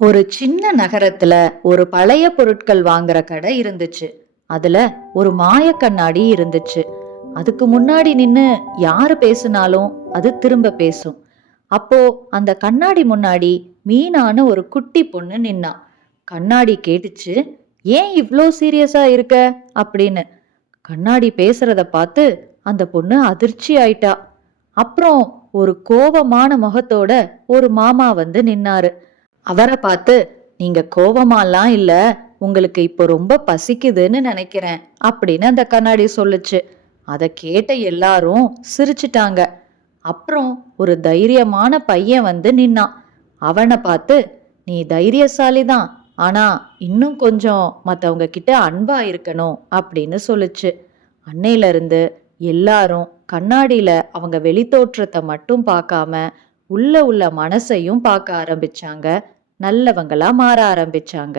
ஒரு சின்ன நகரத்துல ஒரு பழைய பொருட்கள் வாங்குற கடை இருந்துச்சு. அதுல ஒரு மாய கண்ணாடி இருந்துச்சு. அதுக்கு முன்னாடி நின்னு யாரு பேசினாலும் அது திரும்ப பேசும். அப்போ அந்த கண்ணாடி முன்னாடி மீனான ஒரு குட்டி பொண்ணு நின்னா. கண்ணாடி கேட்டுச்சு, ஏன் இவ்ளோ சீரியஸா இருக்க அப்படின்னு. கண்ணாடி பேசுறத பார்த்து அந்த பொண்ணு அதிர்ச்சி ஆயிட்டா. அப்புறம் ஒரு கோவமான முகத்தோட ஒரு மாமா வந்து நின்னாரு. அவரை பார்த்து, நீங்க கோவமாலாம் இல்ல, உங்களுக்கு இப்போ ரொம்ப பசிக்குதுன்னு நினைக்கிறேன் அப்படின்னு அந்த கண்ணாடி சொல்லுச்சு. அதை கேட்ட எல்லாரும் சிரிச்சிட்டாங்க. அப்புறம் ஒரு தைரியமான பையன் வந்து நின்னான். அவனை பார்த்து, நீ தைரியசாலிதான், ஆனா இன்னும் கொஞ்சம் மத்தவங்க கிட்ட அன்பா இருக்கணும் அப்படின்னு சொல்லுச்சு. அன்னையில இருந்து எல்லாரும் கண்ணாடியில அவங்க வெளித்தோற்றத்தை மட்டும் பார்க்காம உள்ள உள்ள மனசையும் பார்க்க ஆரம்பிச்சாங்க. நல்லவங்களா மாற ஆரம்பிச்சாங்க.